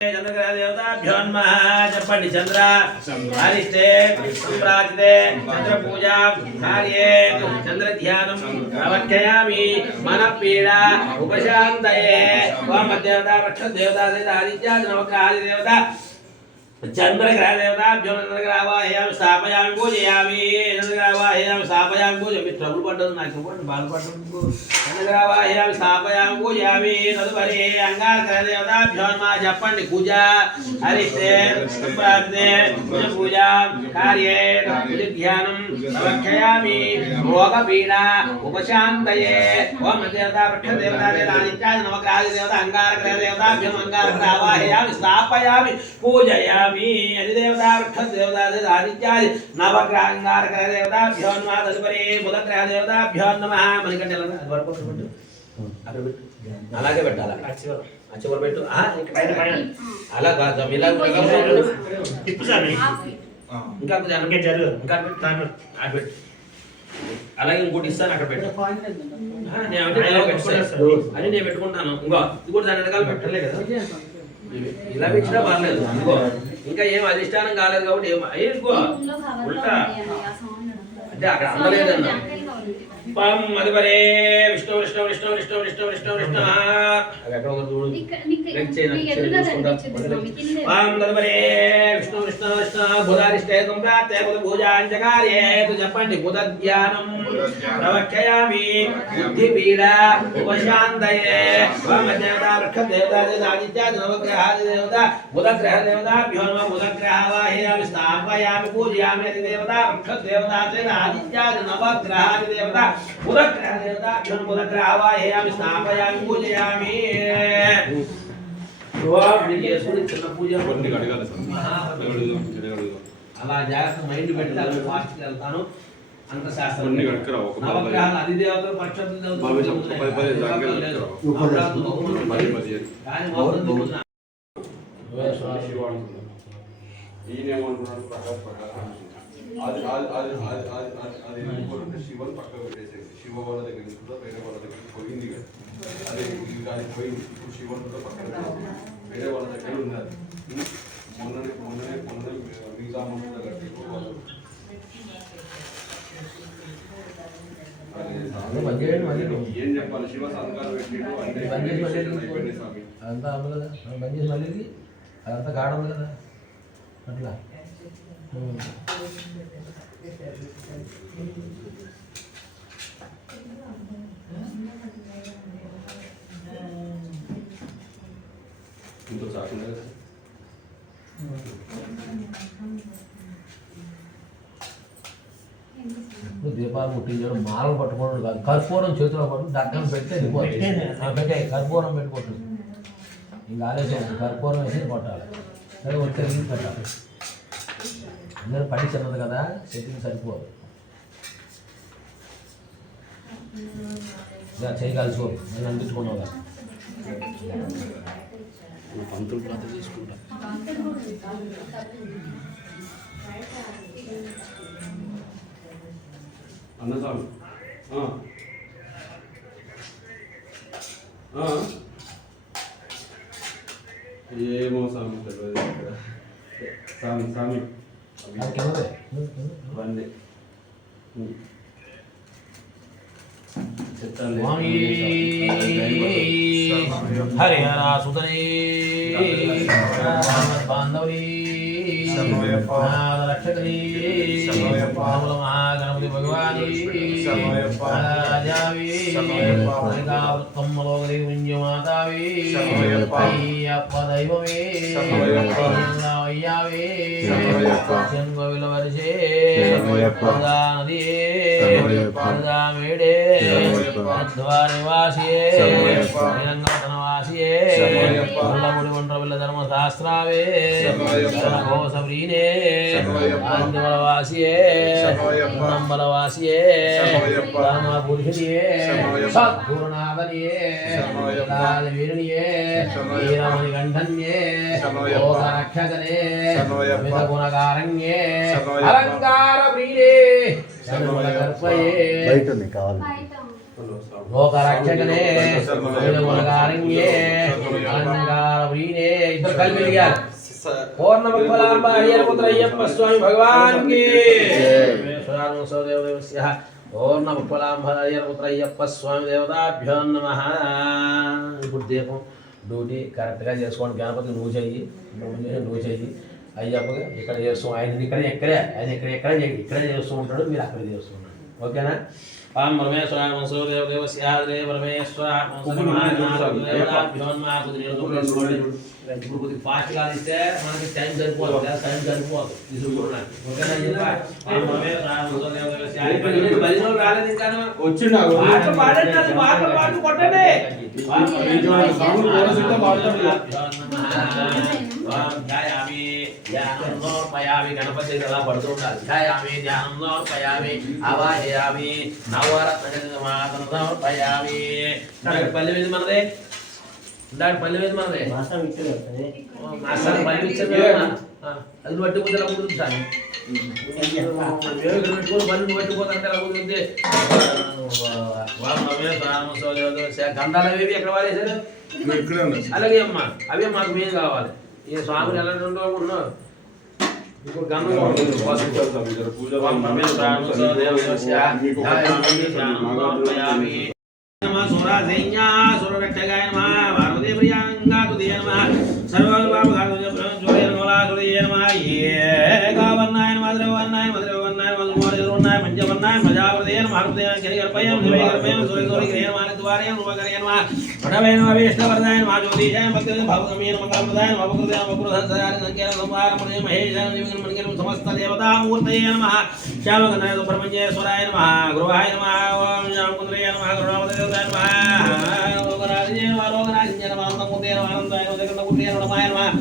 चंद्रग्रह देवताभ्यो नमः चपंडी चंद्र हरिष्टे संप्राजिते चंद्र पूजा कार्ये चंद्र ध्यानम नवख्यामि मन पीड़ा उपशांतये ओम देवता वृक्ष देवता आदित्य नवग्रह देवता चंद्रग्रह देवताभ्यो चंद्रग्रहवाह्यां स्थापयामि पूजयामि चंद्रग्रहवाह्यां स्थापयामि पूजयामि ट्रबल पड्डదు నాకు బాల్ పడ్డదు चंद्रग्रहवाह्यां स्थापयामि पूजयामि तदुपरि अंगारग्रह देवताभ्यो नमः చెప్పండి పూజ हरिष्टे संप्राप्ते पूजा कार्ये ध्यानं नवख्यामि रोगपीडा उपशांतये ओम देवता वृक्ष देवता आदित्य नवग्रह देवता अंगारग्रह देवताभ्यो अंगारग्रहवाह्यां स्थापयामि पूजयामि देवता वृक्ष देवता आदित्यादि नवग्रहांगारग्रह देवताभ्यो नमः तदुपरि बुधग्रह देवताभ्यो नमः मणिकंठల అలాగే పెట్టాలా అచ్చవర పెట్టు అలా కాదు ఇలా తిప్పు సార్ ఇంకా కొంచెం జరుగు ఇంకా పెట్టు అలాగే ఇంకోటి ఇస్తాను అక్కడ పెట్టు అని నేను పెట్టుకుంటాను ఇంకో ఇది కూడా దాని వెనకాల పెట్టలే కదా ఇలా పెట్టినా పర్లేదు ఇంకో ఇంకా ఏం అధిష్టానం కాలేదు కాబట్టి ఇంకో ఉల్టా అంటే అక్కడ అందలేదన్నా పం మధుపరే విష్ణు విష్ణు విష్ణు విష్ణు విష్ణు విష్ణు విష్ణు అక్కడ ఒక చూడు పం మధుపరే విష్ణు విష్ణు విష్ణు బుధారిష్టే సంప్రాప్తే బుధ పూజాంచకార్యే చెప్పండి బుధ ధ్యానం ప్రవక్షయామి బుద్ధి పీడ ఉపశాంతయే దేవతా వృక్ష దేవతా ఆదిత్య నవగ్రహ దేవత బుధగ్రహ దేవతాభ్యో నమః బుధగ్రహవాహ్యామి స్థాపయామి పూజయామి దేవతా వృక్ష దేవతా ఆదిత్య నవగ్రహ దేవత बुधग्रह देवता क्षण बुधग्रह आवाहयामि स्थापयामि पूजयामि ये सुनि చిన్న పూజ కొన్ని అడగాలి సార్ అలా జాగ్రత్త మైండ్ పెట్టి అలా ఫాస్ట్ గా వెళ్తాను అంత శాస్త్రం కొన్ని అడగరా ఒక నవగ్రహాల అధిదేవతలు పక్షతులు కానీ మొత్తం శివన్ పక్కకు పెట్టేసేది శివ వాళ్ళ దగ్గర కూడా వేరే వాళ్ళ దగ్గర పోయింది కదా అదే అది పోయింది ఇప్పుడు శివన్ కూడా పక్కన వేరే వాళ్ళ దగ్గర ఉన్నది మొన్ననే నిజామంలో కట్టి ఏం చెప్పాలి శివ సంస్కారం పెట్టిండు అంటే స్వామి అదంతా అవ్వదు బంద్ మళ్ళీ అదంతా గాఢం కదా అట్లా ఇంకో చాకుండా దీపాలు ముట్టించడం మాలలు పట్టుకోవడం కాదు కర్పూరం చేతిలో పట్టు దగ్గర పెడితే పెట్టే కర్పూరం పెట్టుకోవచ్చు ఇంకా ఆలోచన కర్పూరం వేసి కొట్టాలి సరే వచ్చే పెట్టాలి అందరూ పని చిన్నది కదా సెట్టింగ్ సరిపోదు ఇలా చేయగలుసుకో నేను అందించుకున్నావు కదా పంతులు పాత తీసుకుంటా అన్నస్వామి ఏమో స్వామి తెలియదు స్వామి స్వామి వందే హరే హర సుతనే బాంధవీ రక్షకనీ మహాగణపతి భగవానీ రాజావీ వృత్తం లోకదే వింజమాతావీ అయ్యప్ప దైవమే అయ్యావే జన్మవిల వరిసే నదియే మేడే నివాసియే నిరంగనవాసియే ముడి వంటవిల్ల ధర్మశాస్త్రావే కోసవ్రీనే ఆంధ్రవలవాసియే నంబలవాసియే రామపురుషునియే సద్గురునాథనియే వీరునియే వీరమణి కంఠన్యే లోకరక్షకనే గుణకారణ్యే అలంకార ప్రియుడే లోకరక్షకనే గుణకారణ్యే అలంకార ప్రియుడే इधर कल मिल गया और नमः फलांबा हरिहर पुत्र अय्यप्पा स्वामी भगवान की और नमः फलांबा हरिहर पुत्र अय्यप्पा स्वामी देवताभ्यो नमः ఇప్పుడు దీపం డ్యూటీ కరెక్ట్గా చేసుకోండి గణపతి నువ్వు చెయ్యి నువ్వు చెయ్యి అయ్యప్పగా ఇక్కడ చేస్తూ ఆయన ఇక్కడే ఆయన ఇక్కడే చేస్తూ ఉంటాడు మీరు అక్కడ చేస్తూ ఉంటాడు ఓకేనా పాం పరమేశ్వర మనసో దేవదేవస్యాద్రే పరమేశ్వర ఇప్పుడు కొద్దిగా ఫాస్ట్గా ఇస్తే మనకి టైం సరిపోదు తీసుకుంటున్నాను ఓకేనా రాలేదు ఇంకా వచ్చిండు పాటలు కొట్టండి ధ్యానోర్పయామి గణపతి ఎలా పడుతూ ఉండాలి ధ్యాయామి ధ్యానోర్పయామి అవాహయామి నవరత్నోర్పయామి పల్లె మీద మనదే దాని పల్లె మీద మనదే పల్లె ఇచ్చేది అది పట్టుకుపోతే ఎలా కుదురుతాను పెట్టుకుని పల్లెని పట్టుకుపోతాంటే ఎలా కుదిరితే గంధాలు అవి ఎక్కడ వాడేశారు అలాగే అమ్మా అవే మాకు మేము కావాలి ఈ స్వామిని ఎలా ఉండవు ఇప్పుడు గంధం समस्त देवता मूर्तये नमः श्यामगणाय ब्रह्मण्येश्वराय नमः गुरुवाय नमः ओम श्यामकुंद्रये नमः गुरुनामदेवताय नमः लोकराजये नमः लोकराजये नमः नमोते नमः आनंदाय नमः जगन्नाथपुत्रे नमः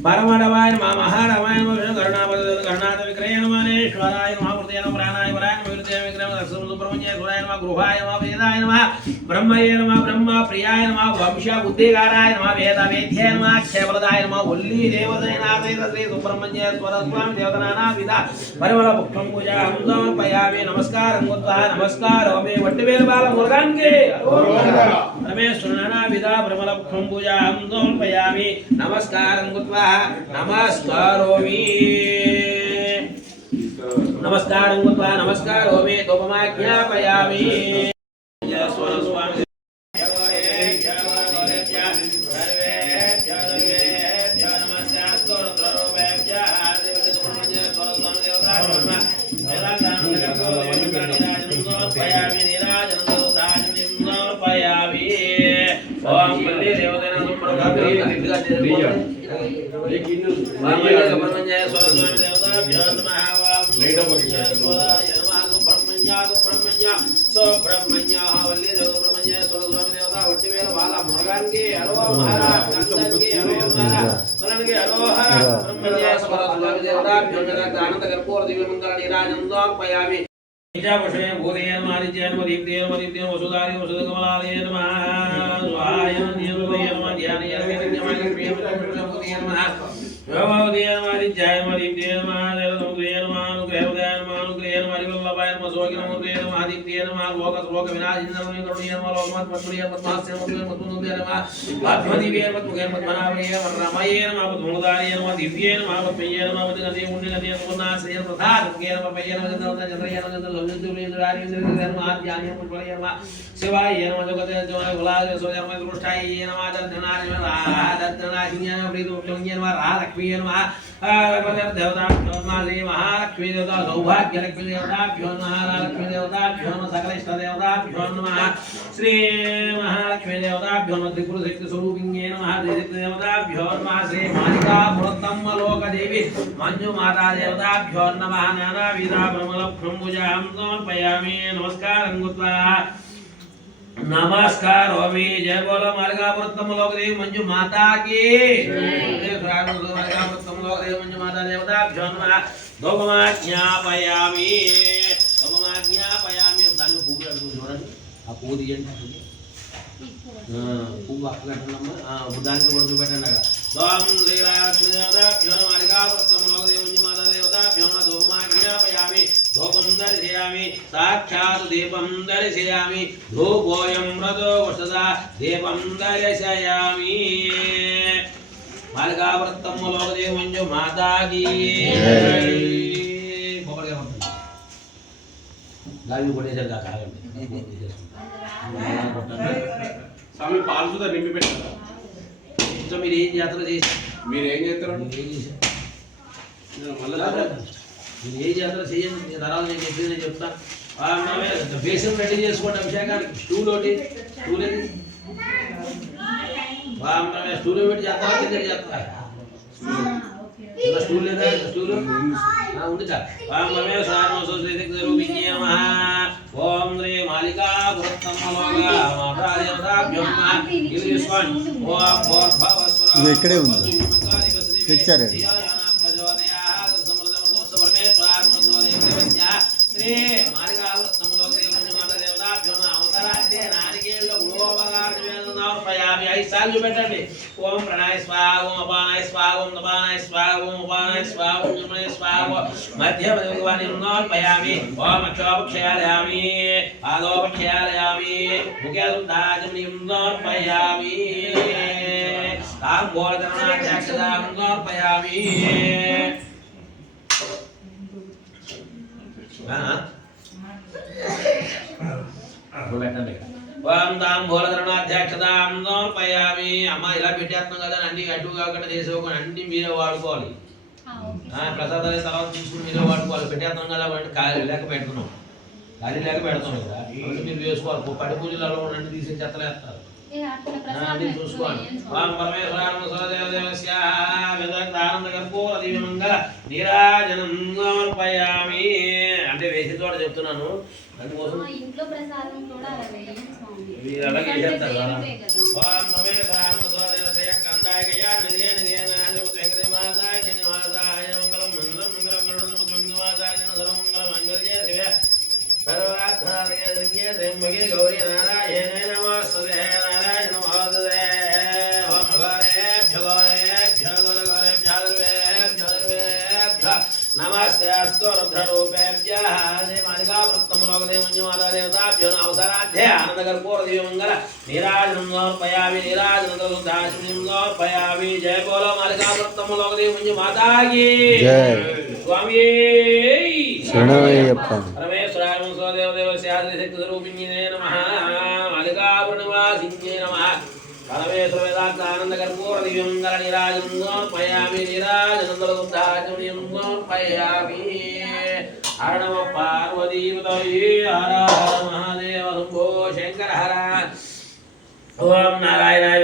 परमडवाय नमः महाडवाय नमः कर्णाद विक्रय नमः नेश्वराय नमः मूर्तये नमः प्राणाय वराय नमः विरते विक्रम सुब्रह्मण्येश्वराय नमः गुरुवाय नमः वेदाय नमः ब्रह्मये नमः ब्रह्म प्रियाय नमः वंश बुद्धिकाराय नमः वेद वेद्याय नमः क्षेत्रदाय नमः वल्ली देवसेनाथै श्री सुब्रह्मण्येश्वर स्वामी देवताना विदा परिमल पुष्पं पूजां समर्पयामि नमस्कारं कृत्वा नमस्कारोमि वट्टिवेल बाल मुरुगन के रमेश्वरना विदा परिमल पुष्पं पूजां समर्पयामि नमस्कारं कृत्वा नमस्कारोमि नमस्कारोमि धूपमाज्ञापयामि महालक्ष्मी देवता सौभाग्य लक्ष्मी देवताभ्यो नमः लक्ष्मी देवताभ्यो नमः सकल इष्ट देवताभ्यो नमः श्री महालक्ष्मी देवताभ्यो नमः त्रिपुर शक्ति स्वरूपिण्ये नमः शक्ति देवताभ्यो नमः श्री मालिका पुरतम लोक देवी मंजु माता देवताभ्यो नमः नानाविधा ब्रह्मलक्ष्मं पूजां समर्पयामि नमस्कारं कृत्वा नमस्कारोमि जय बोलो मालिका पुरतम लोक देवी मंजु माता की मालिका पुरतम लोक देवी मंजु माता देवताभ्यो नमः धूपमाज्ञापयामि दाన్ని పువ్వు అడుగు చూడండి ఆ పువ్వు తీయండి పువ్వు అక్కడ దానికి కూడా చూపెట్టండి అక్కడ ఓం శ్రీలక్ష్మీ దేవతాభ్యో నమః మాలికా పురతమ లోక దేవి మంజు మాతా దేవతాభ్యో నమః ధూపమాజ్ఞాపయామి धूपं दर्शयामि साक्षात् दीपं दर्शयामि धूपोऽयं व्रतो वसदा दीपं दर्शयामि మాలికావృత్తమ్మ లోకదేవి మంజు మాతాకి గాలి కొట్టేసారు కాదు ఆగండి స్వామి పాలు సుధా నింపి పెట్టారా ఇంకా మీరు ఏం జాతర చేసి మీరు ఏం చేస్తారు మీరు ఏం చేశారు మళ్ళీ మీరు ఏ జాతర చేయండి నేను తర్వాత నేను చెప్పి నేను చెప్తాను బేసిన్ రెడీ చేసుకోండి అభిషేకానికి స్టూల్ ఒకటి స్టూల్ ఏది స్టూల్ పెట్టి చేస్తావా కింద చేస్తావా స్టూల్ లేదా స్టూల్ ఉంది సార్ ఓం శ్రీ మాలికా ఇది ఇక్కడే ఉంది తెచ్చారు శ్రీ మాలికావృత్తములో అవసరార్థే నారికేళ్ళు గుణోపగామి 5 సార్లు పెట్టండి ఓం ప్రణాయ స్వాహ ఓం అపానాయ స్వాహ ఓం నపానాయ స్వాహ ఓం ఉపానాయ స్వాహ ఓం నిర్మయ స్వాహ మధ్య భగవాని నోర్పయామి ఓం అక్షోపక్షయాలయామి పాదోపక్షయాలయామి ముఖ్యదాజమనిం నోర్పయామి తాంబూలధరణాధ్యక్షదాం నోర్పయామి ఓం తాంబూలధరణాధ్యక్షదాం నోర్పయామి అమ్మ ఇలా పెట్టేస్తున్నాం కదా అన్ని అడ్డు కాకుండా చేసేవాళ్ళు అన్ని మీరే వాడుకోవాలి ప్రసాదాలు తర్వాత తీసుకుని మీరే వాడుకోవాలి పెట్టేస్తున్నాం కదా వాటి ఖాళీ లేక పెడుతున్నాం ఖాళీ లేక పెడతాం కదా అవన్నీ మీరు వేసుకోవాలి పడి పూజలలో అన్ని తీసి చెత్తలేస్తారు అన్ని చూసుకోండి ఓం పరమేశ్వరానందకర్పూరదివ్యమంగళ నీరాజనం సమర్పయామి అంటే వేసిన చోట చెప్తున్నాను అందుకోసం మీరు అలాగే చేస్తారు కదా ఓం పరమేశ్వరానందకర్పూరదేవస్య కందాయ వెంకటమాసాయ శ్రీనివాసాయ మంగళం మంగళం మంగళం మంగళమాసాయ సర్వమంగళ మంగళ శివ సర్వార్థాయ త్ర్యంబకే గౌరీ నారాయణ నమస్తే నారాయణ నమస్తే ఓం గౌరేభ్యో గౌరేభ్యో గౌరేభ్యో నమస్తే అస్తు రుద్రరూపేభ్యః శ్రీ మాలికావృత్తములోకదేవి మంజుమాతాదేవతాభ్యో అవసరార్థే ఆనందకర్పూరదివ్యమంగళ నీరాజనం సమర్పయామి నీరాజనం సమర్పయామి జయ బోలో మాలికావృత్తములోకదేవి మంజుమాతాకి స్వామి శరణమయ్యప్ప పరమేశ్వరాయ శక్తిస్వరూపిణ్యే నమః మాలికావృణవాసిన్యే నమః పరమేశ్వర వేదాంత ఆనందకర్పూర దివ్యమంగళ నీరాజనం సమర్పయామి నీరాజనం సమర్పయామి హర నమ పార్వతీపతయే హర హర మహాదేవ శంభో శంకర హర ఓం నారాయణాయ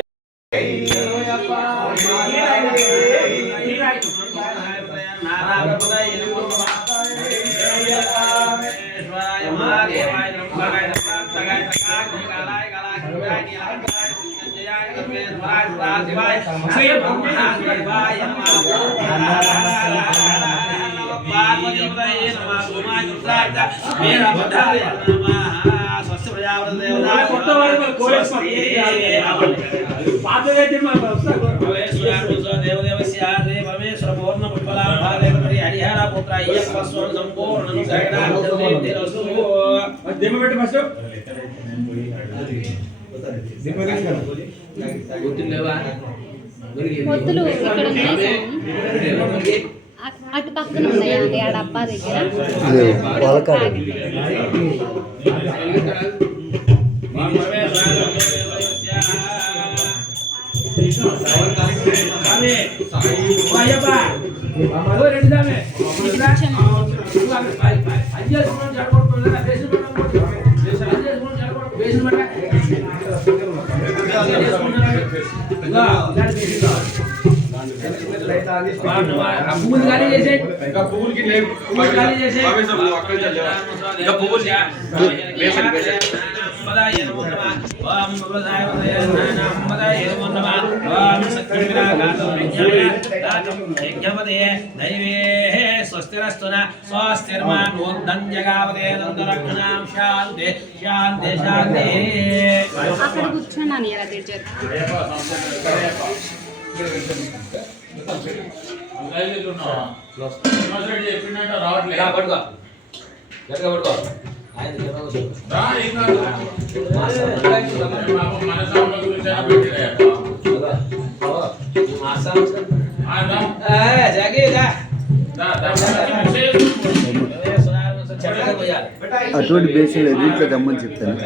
పరమేశ్వర పూర్ణ పుష్పలాభాదేవతి హరిహర పుత్ర అయ్యప్ప స్వామి సంపూర్ణ పొత్తులు ఇక్కడ ఉన్నాయి. అటు పక్కన ఉన్నాయండి ఆ డబ్బా దగ్గర స్వస్తిరస్తున స్వస్తిర్మానోద్ధం జగావదే నందరక్షణాం శాంతి శాంతి శాంతి. అక్కడ కూర్చున్నాను ఎలా తెచ్చారు ఆయన అటువంటి బేసిన్ లేదు, ఇంట్లో దమ్మని చెప్తాను.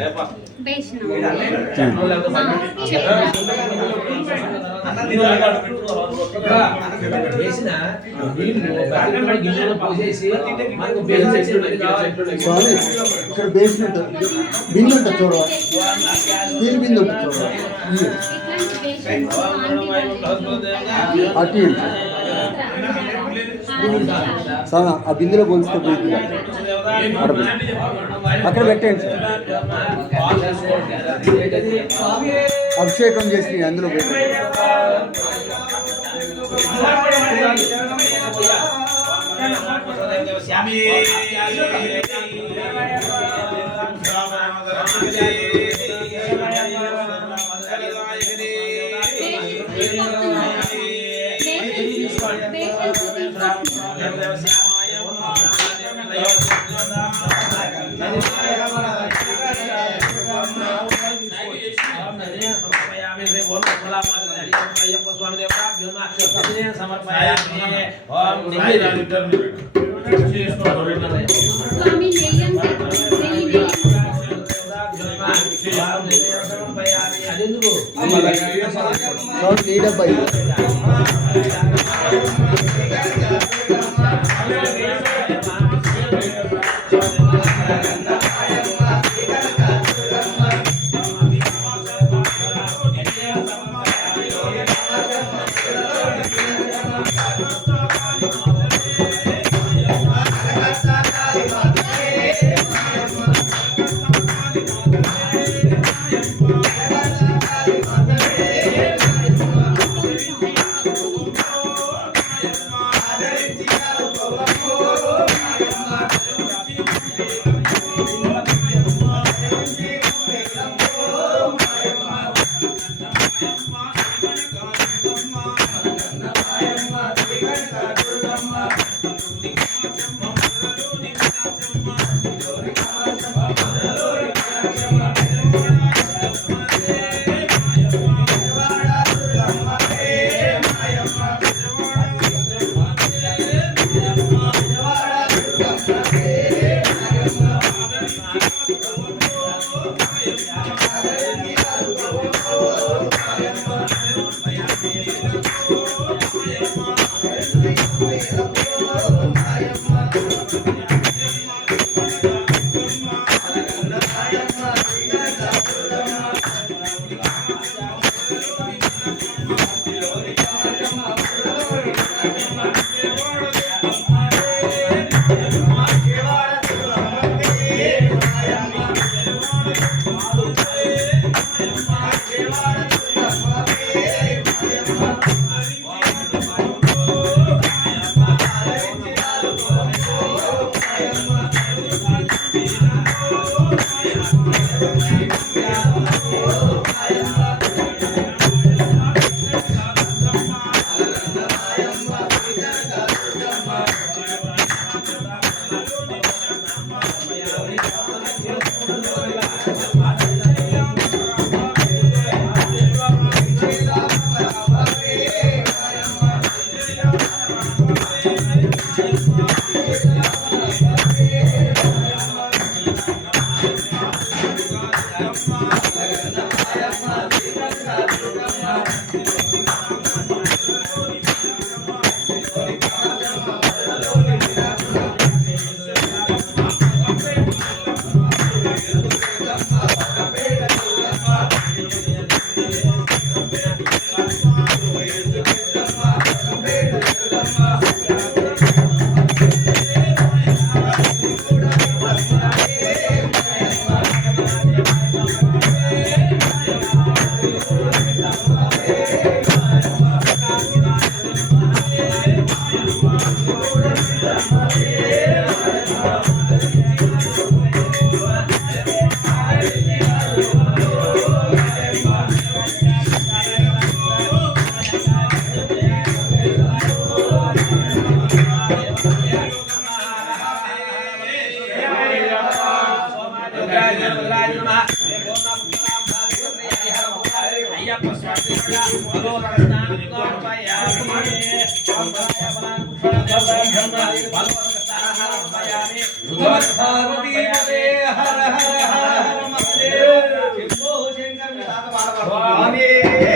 స్వామి ఇక్కడ బేసిన్ ఉంటుంది, బిందు ఉంటుంది చూడవా, స్టీల్ బిందు ఉంటుంది చూడవా, అటు స్వామి ఆ బిందులో పోలిస్తే పోయింది, అక్కడ పెట్టండి సార్. అభిషేకం చేసి అందులో పెట్టండి. పార్వతీ పదే హర హర హర మహాదేవ్ శంభో శంకర్ మీ తాత పాడబడు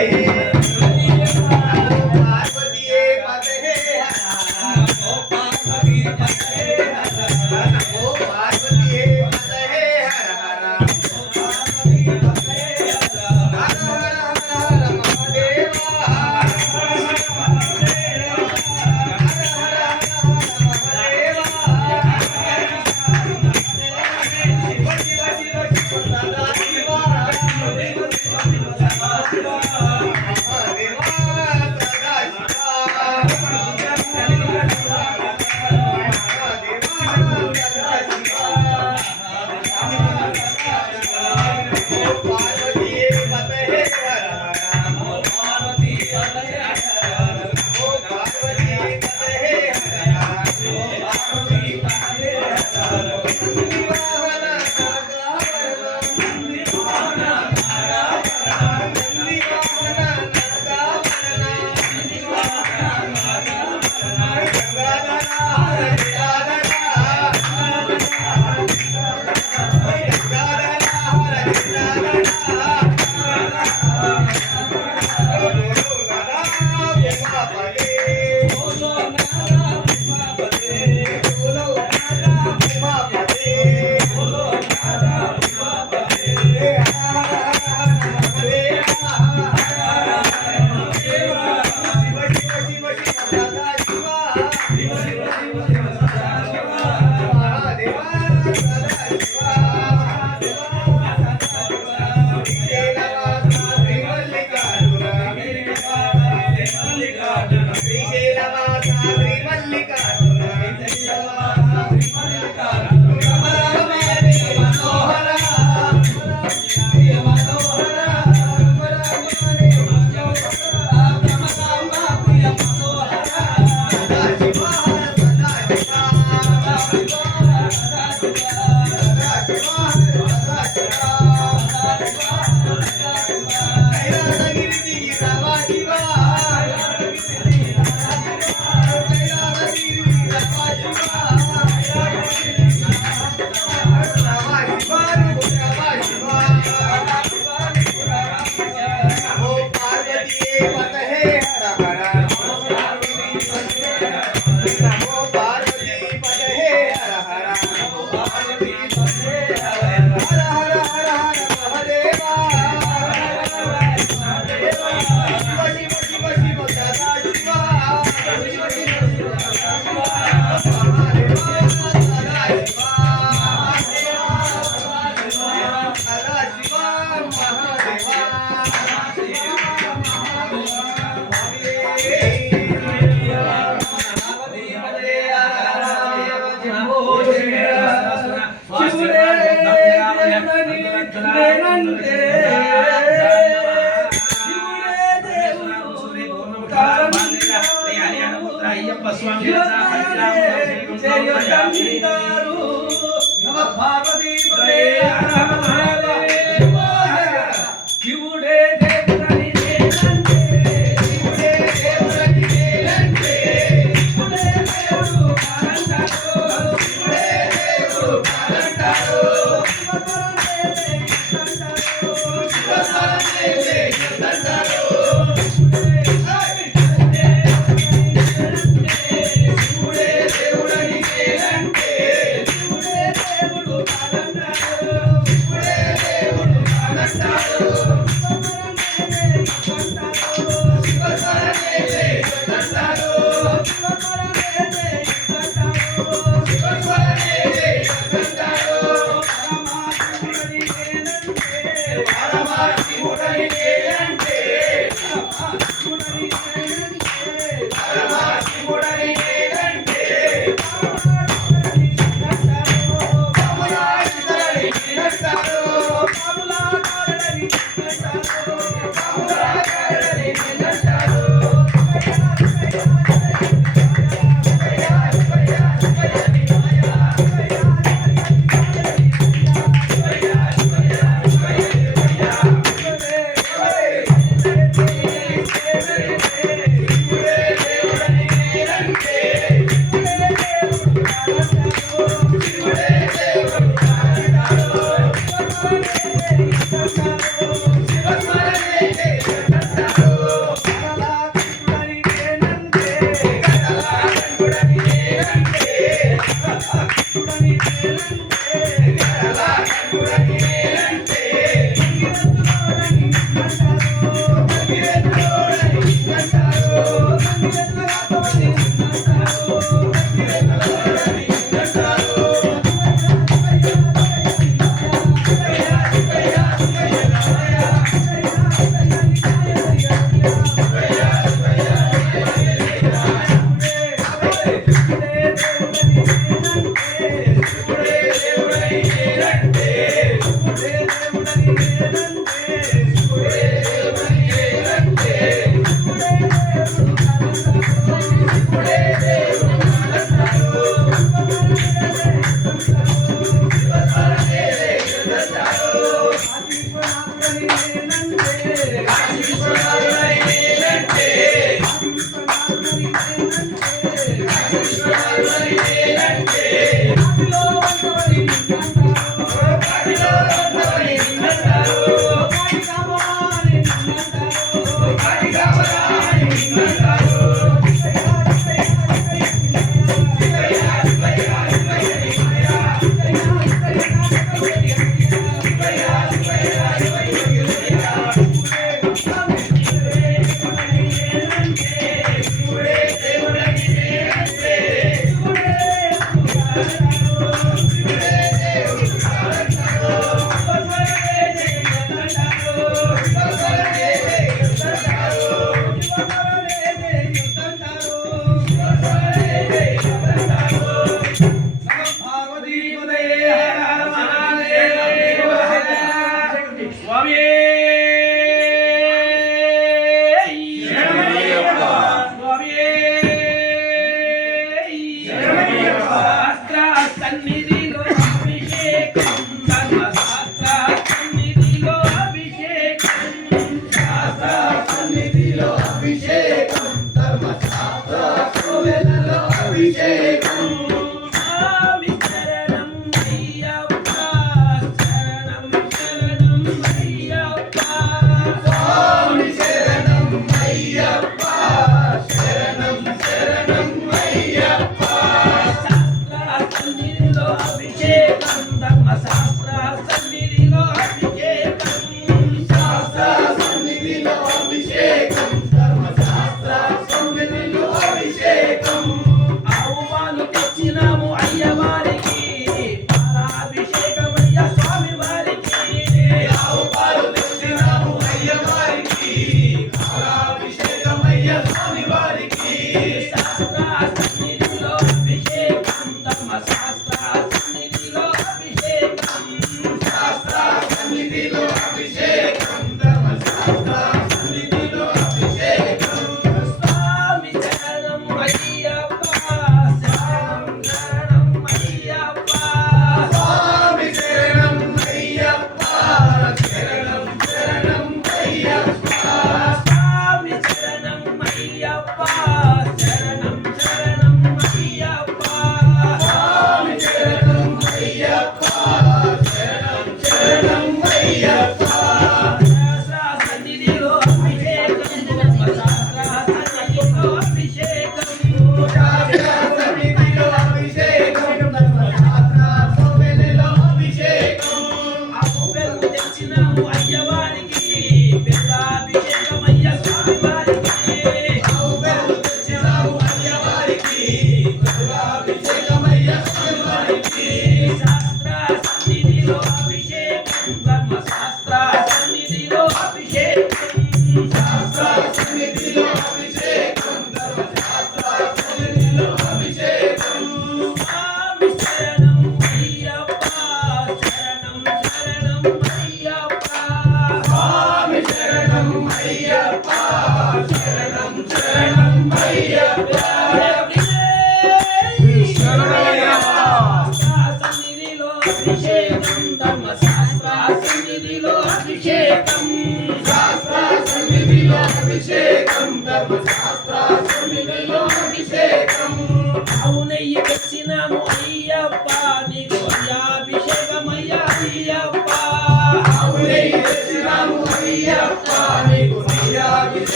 Swami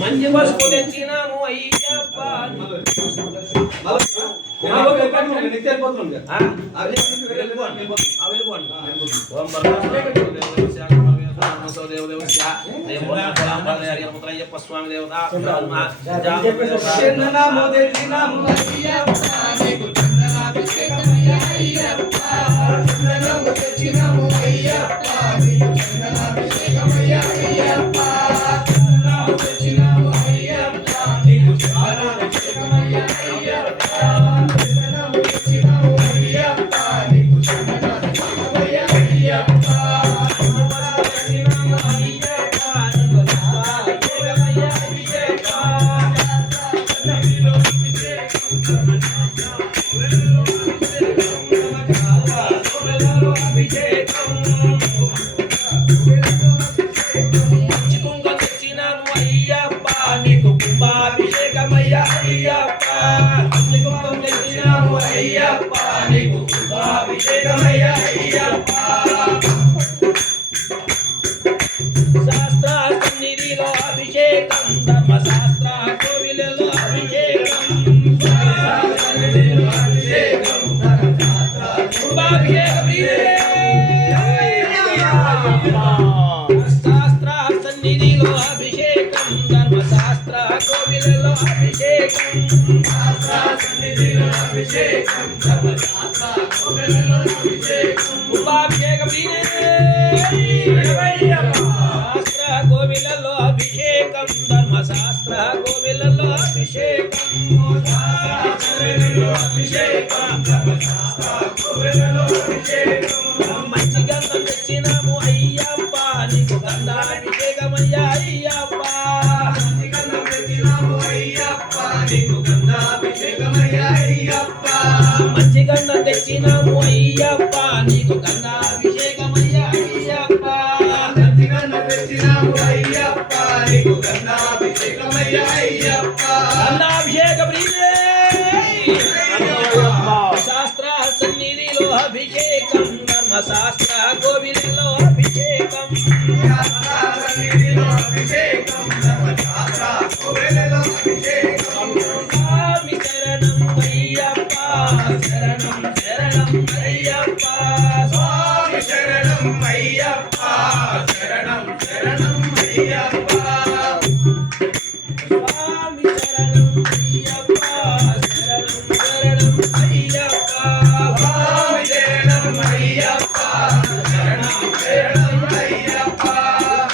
మంచి వస్తువు తెచ్చినాము అయ్యప్ప. స్వామి దేవత అభిషేకం ఉపాభిషేక ప్రియే శాస్త్ర గోవిలలో అభిషేకం ధర్మశాస్త్ర గోవిలలో అభిషేకం మంచి గంధం తెచ్చినాము అయ్యప్ప నీకు గంధాభిషేకమయ్యా అయ్యప్ప మంచి గంధం తెచ్చినాము అయ్యప్ప నీకు గంధాభిషేకమయ్యా అయ్యప్ప గంధాభిషేక ప్రియే శాస్త్ర సన్నిధిలో అభిషేకం ధర్మశాస్త్ర గోవిలలో అభిషేకం స్వామి శరణం అయ్యప్ప శరణం శరణం అయ్యప్ప స్వామి శరణం అయ్యప్ప శరణం శరణం అయ్యప్ప స్వామి శరణం అయ్యప్ప శరణం శరణం అయ్యప్ప స్వామి శరణం అయ్యప్ప శరణం శరణం అయ్యప్ప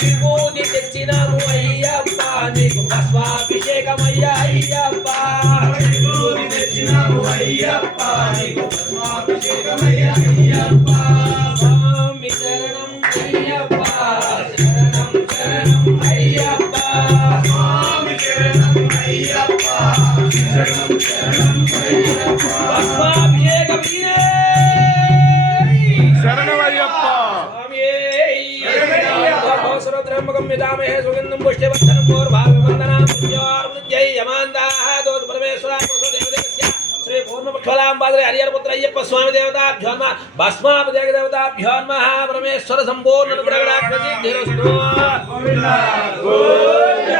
విభూతి తెచ్చినాము అయ్యప్ప నీకు భస్మాభిషేకమయ్యా అయ్యప్ప విభూతి తెచ్చినాము అయ్యప్ప నీకు భస్మాభిషేకమయ్యా అయ్యప్ప స్వామి శరణం అయ్యప్ప శరణం శరణం అయ్యప్ప స్వామి శరణం అయ్యప్ప శరణం శరణం అయ్యప్ప భస్మాభిషేక ప్రియే శరణమయ్యప్ప శ్రోత్రమ్మకం విదామహే సుగంధం పుష్టివర్ధనం పూర్వాభివందనాం జై యమాందాః దోష పరమేశ్వరాత్మసో దేవదేవస్య శ్రీ పూర్ణపక్షలాం పాదరే హరిహరపుత్ర అయ్యప్ప స్వామి దేవతాభ్యో నమః భస్మాభిషేక దేవతాభ్యో నమః పరమేశ్వర సంపూర్ణ అనుగ్రహరాక్షసిద్ధిరస్తు గోవింద గోవింద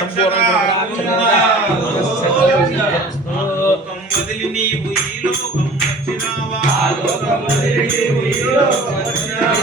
సంపూర్ణ అనుగ్రహరాక్షసిద్ధిరస్తు లోకం వదిలి నీవు ఈ లోకం వచ్చినావా లోకం వదిలి నీవు ఈ లోకం వచ్చినావా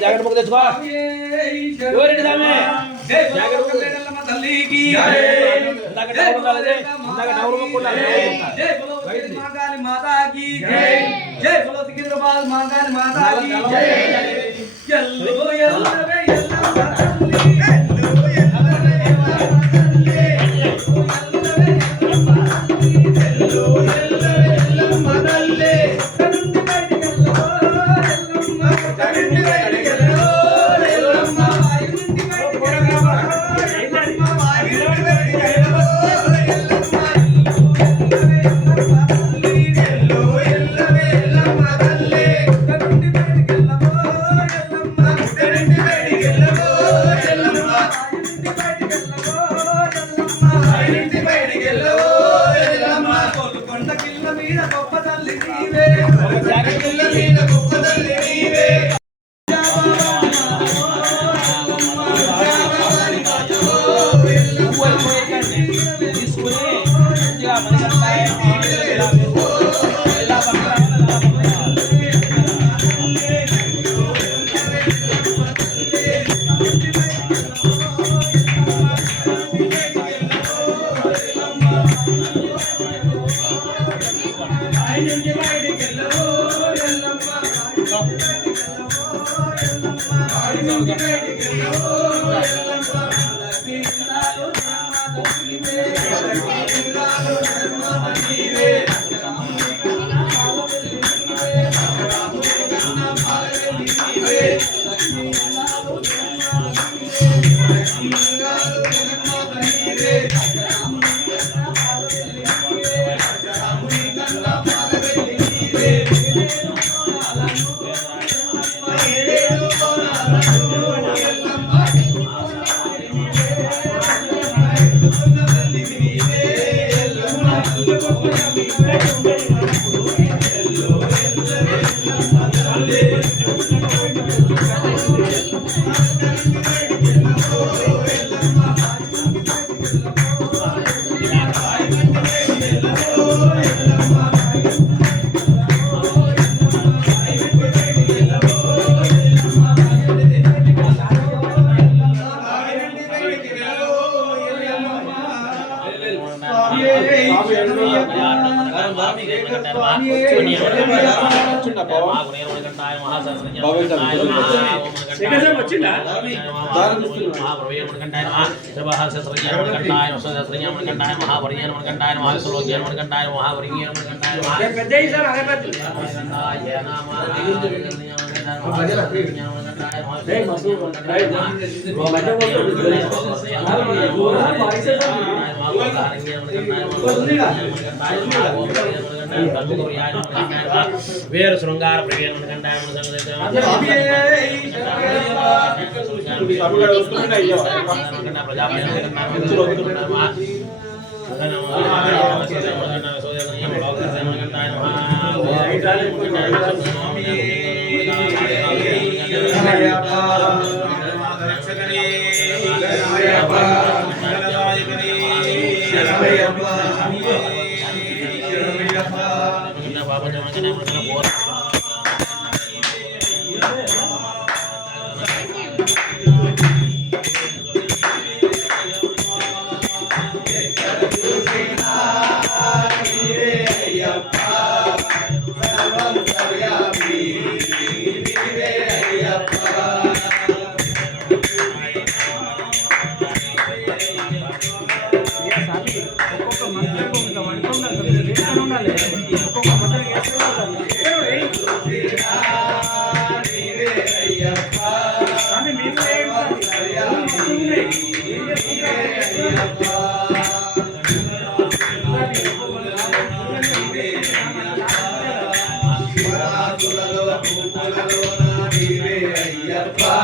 జాగ్రత్త ముక్క తెచ్చుకో ఎవరెంటి దామే జాగ్రత్త తల్లికి ఇందాక డౌరు ముక్క ఉండాలి జై బోలో మాగాని మాతాకి జై జై బోలో సికింద్రాబాద్ మాగాని మాతాకి జై ఎల్లో ఎల్లవే ఎల్లమ్మ తల్లి ఎల్లో ఎల్లవే ఎల్లో ఎల్లవే ఎల్లమ్మ తల్లి కరుణి బయటికెల్లో ఎల్లమ్మ కరుణి బయటికెల్లో ఎల్లమ్మ వాయుంటి బయటికెల్లో ఎల్లమ్మ వాయుంటి బయటికెల్లో ఎల్లో ఎల్లవే ఎల్లమ్మ తల్లి కరుణి బయటికెల్లో ఎల్లమ్మ కరుణి బయటికెల్లో ఎల్లమ్మ వాయుంటి బయటికెల్లో ఎల్లమ్మ వాయుంటి బయటికెల్లో ఎల్లమ్మ కొల్కొండ కిల్ల మీద గొప్ప తల్లి నీవే కొల్కొండ కిల్ల మీద గొప్ప తల్లి నీవే వేరు శృంగార అయ్యప్ప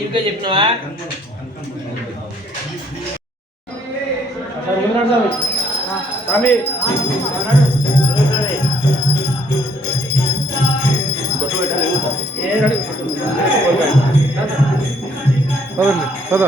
ఇంకా చెప్పినవా పద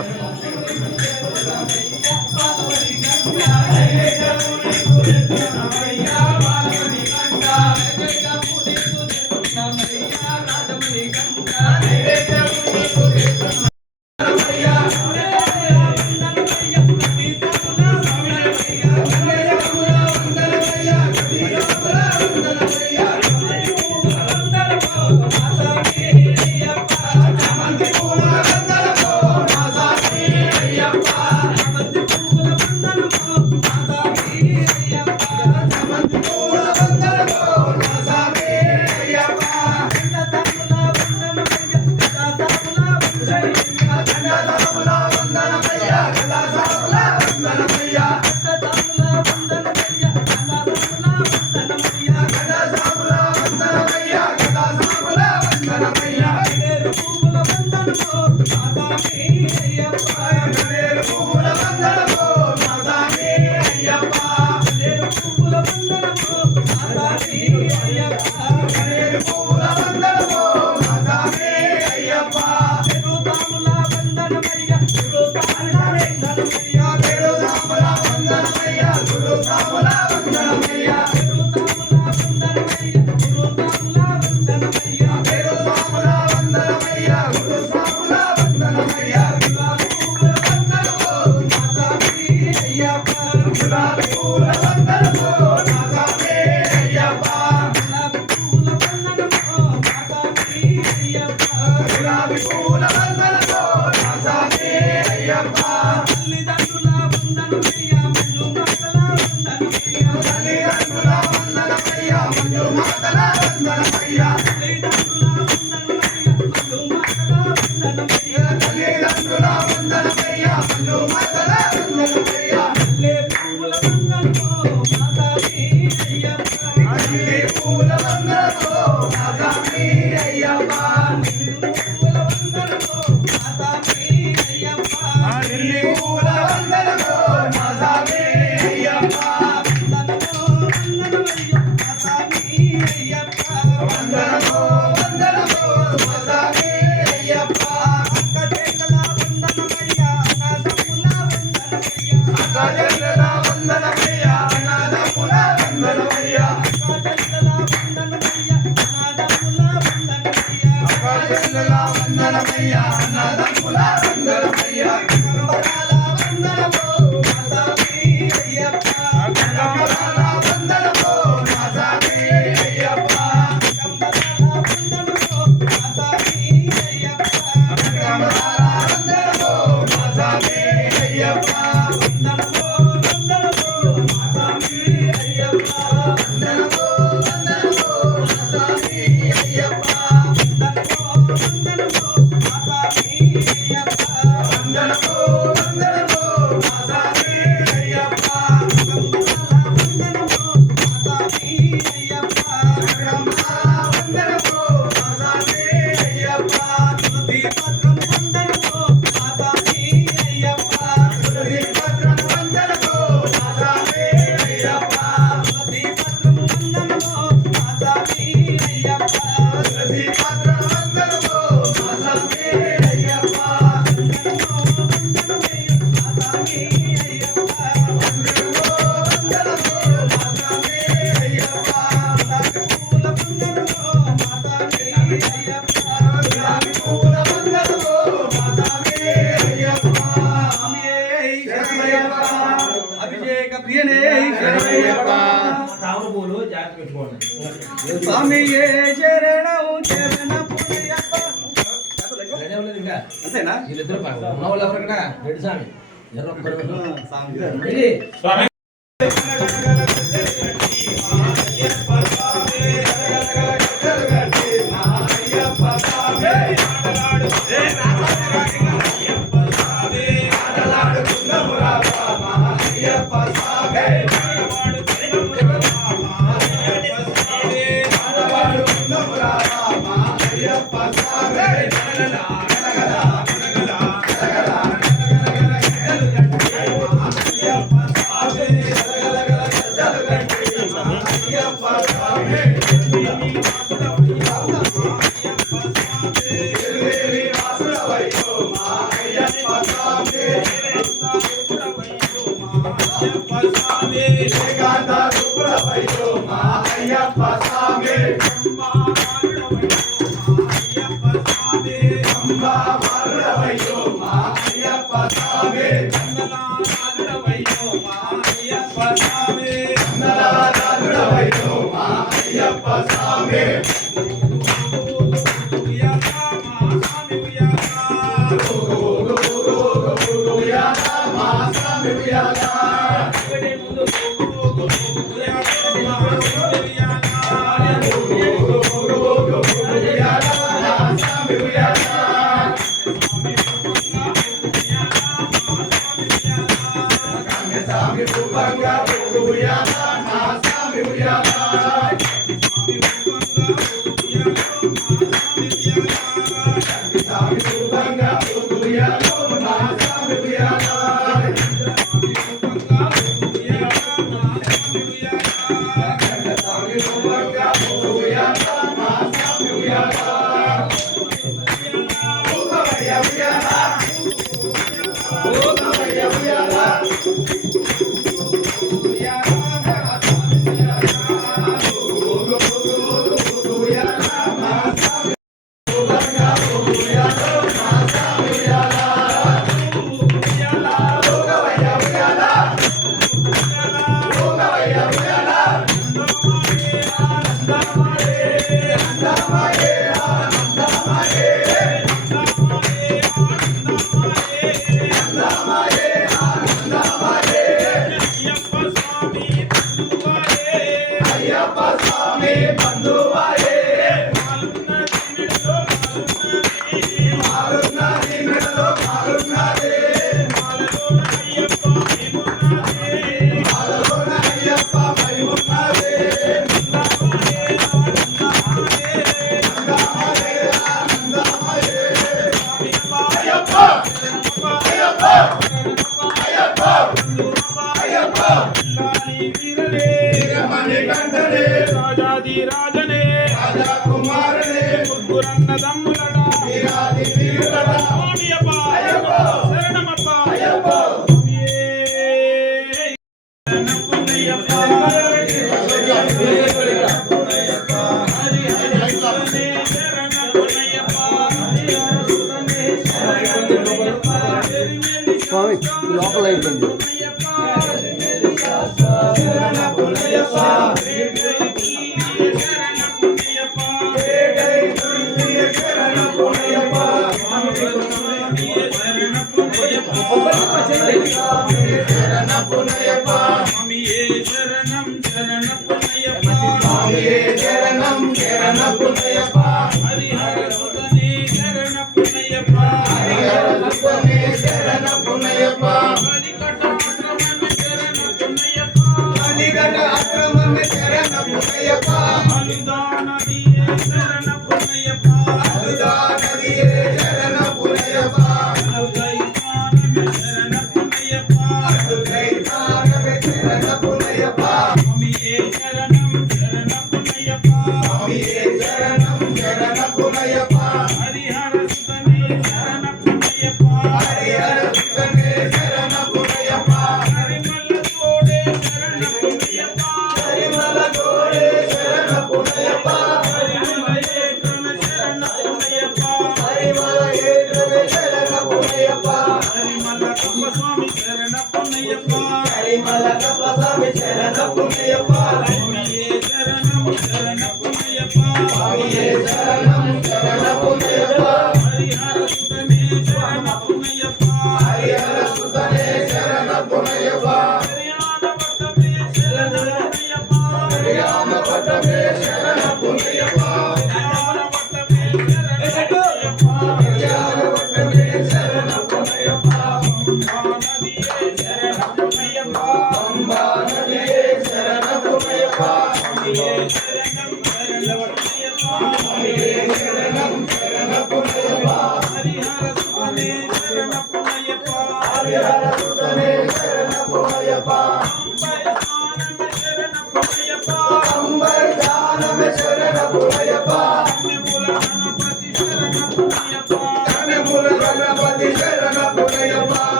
అభిషేక ప్రియనే తామర పూలు జాతి పెట్టుకోండి. స్వామియే శరణం శరణపురయ్యప్ప. రెడీ అవ్వలేదు ఇంకా. అంతేనా? వీళ్ళిద్దరు ఉన్న వాళ్ళు ఎవరు ఇక్కడ? రెడ్డి స్వామి. ఎర్ర ఒక్కరు. స్వామి రెడీ? స్వామి. అయ్యప్ప స్వామి బంధువా కుమారుడే ముగ్గురన్నదమ్ములడా వీరాది వీరులడా స్వామియప్ప అయ్యప్ప శరణమప్ప అయ్యప్ప స్వామి లోపల అయిపోయింది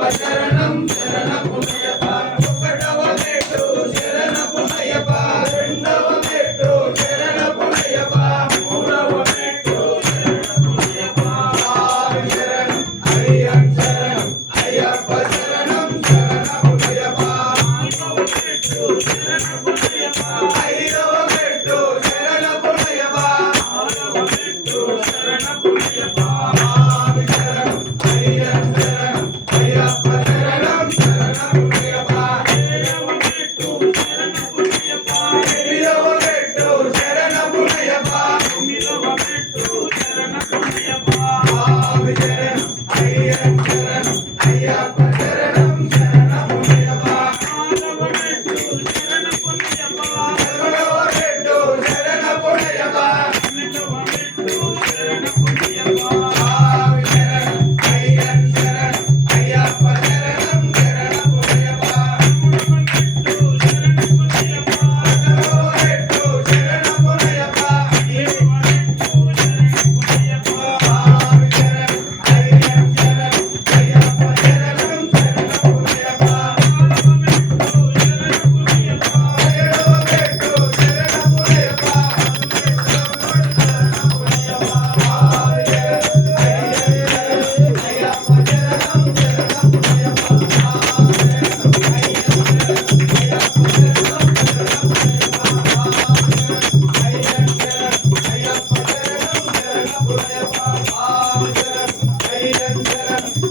శరణం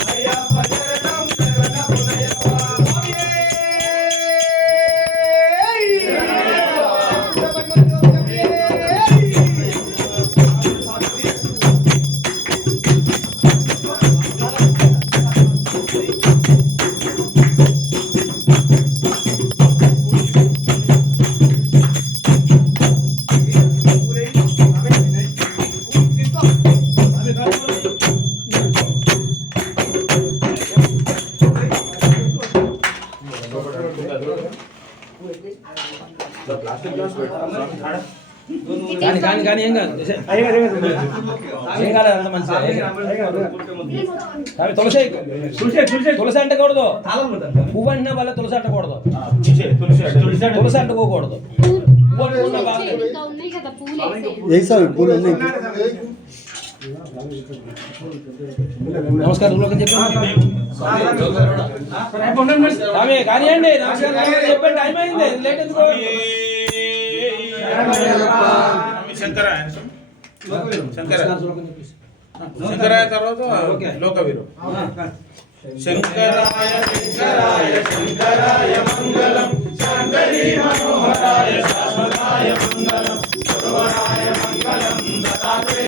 అయ్యప్ప శరణం శరణమయ్యప్ప కానీ ఏం కాదు ఏం కాలేదు అంత మంచిగా తులసి అంటకూడదు పువ్వు అంటే వల్ల తులసి అంటకూడదు తులసి అంటుకోకూడదు పూలు ఇంకా ఉన్నాయి కదా పూలు వేసావి పూలు ఉన్నాయి. నమస్కారం చెప్పండి కానివ్వండి నమస్కారం చెప్పండి టైం అయింది లేట్ ఎందుకు శంకరాయ తర్వాత లోకవీరు శంకరాయ శంకరాయ శంకరాయ మంగళం శంకరీ మనోహరాయ శాశ్వతాయ మంగళం గురువరాయ మంగళం దత్తాత్రేయ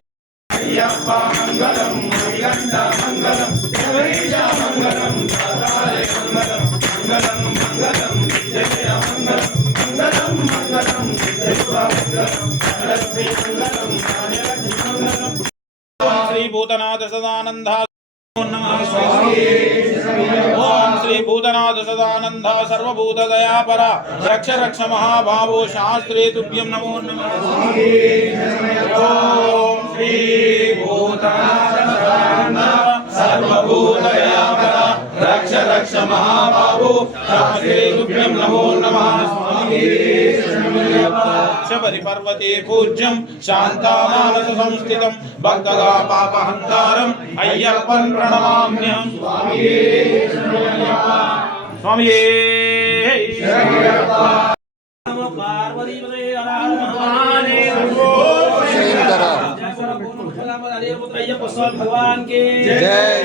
అయ్యప్ప మంగళం శ్రీకంఠ మంగళం శబరీశ మంగళం దాతాయ మంగళం మంగళం మంగళం జయ మంగళం మంగళం మంగళం మంగళం లక్ష్మీ మంగళం రాజలక్ష్మీ మంగళం శ్రీ భూతనాథ సదానంద ఓం శ్రీ భూతనాథ సదానంద సర్వభూత దయాపర రక్ష రక్ష మహాభావో శాస్త్రే తుభ్యం నమో నమః ఓం శ్రీ భూతనాథ సదానంద సర్వభూత దయాపర రక్ష రక్ష మహాభావో శాస్త్రే తుభ్యం నమో నమః స్వామి శబరి పర్వతే పూజ్యం శాంతామానస సంస్థితం భక్తగా పాపహంతారం అయ్యప్పన్ ప్రణమామ్యహం స్వామియే పార్వతీపదే भगवान के जय